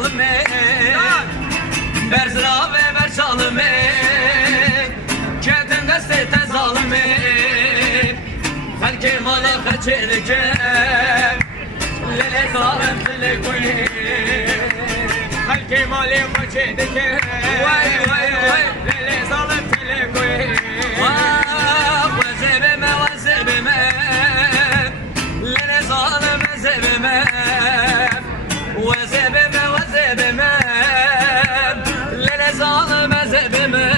zalime Berzra ve berşalime Kedin destete zalime Felke mala kaçırke Lele zalim dile koyne Felke mala kaçırke Vay vay vay Lele zalim dile koyne Vazebime vazebime Lele zalim vazebime Vazebime vazebime Lele zalim vazebime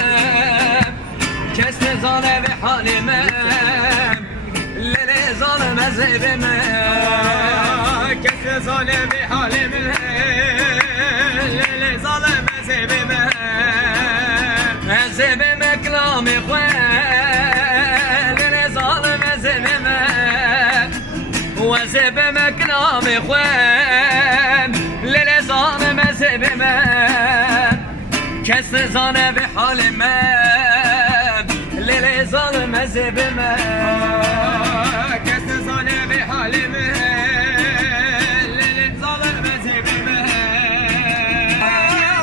Kesme zalim halime Lele zalim vazebime Kesme zalim halime Lele zalim vazebime Vazebime klami khwe Lele zalim vazebime Vazebime klami khwe Lele zalim vazebime Kesme zalim halime Lele zalim vazebime Kesme zalim halime Lele zalim vazebime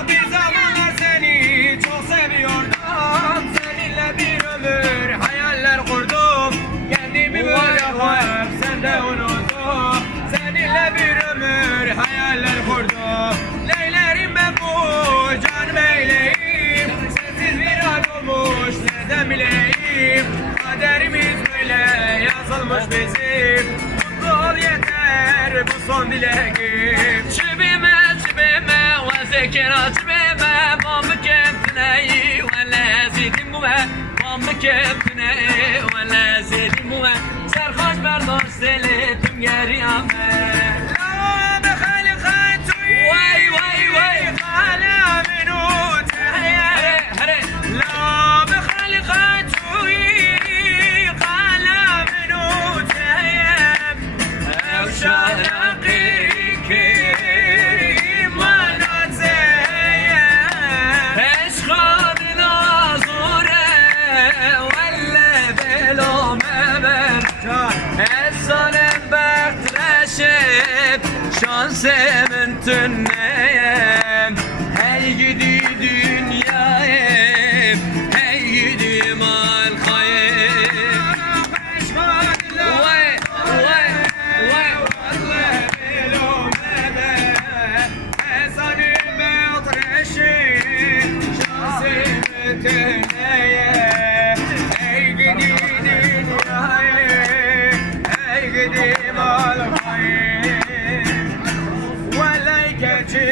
Bir zamanlar seni çok seviyordum Seninle bir ömür hayaller kurdum Kendimi böyle koyup sen de unuttum Seninle bir ömür hayaller kurdum Leylerim ben bu canım eyleyim Sensiz bir an olmuş neden bileyim Kaderimiz böyle yazılmış bizim Mutlu ol yeter bu son dileğim Çibime çibime ve zekera çibime Vamı kemtüneyi ve lezidim bu ve Vamı kemtüneyi ve lezidim bu ve Serhoş berdoş seletim geriyame La behalikatuyi Vay vay vay Kala minut Hare hare La behalikatuyi Kala minut Evşaraki kerim Manat zeyyem Eşkadın azure Velle belom eber Esalim bektreşip Şansemin tün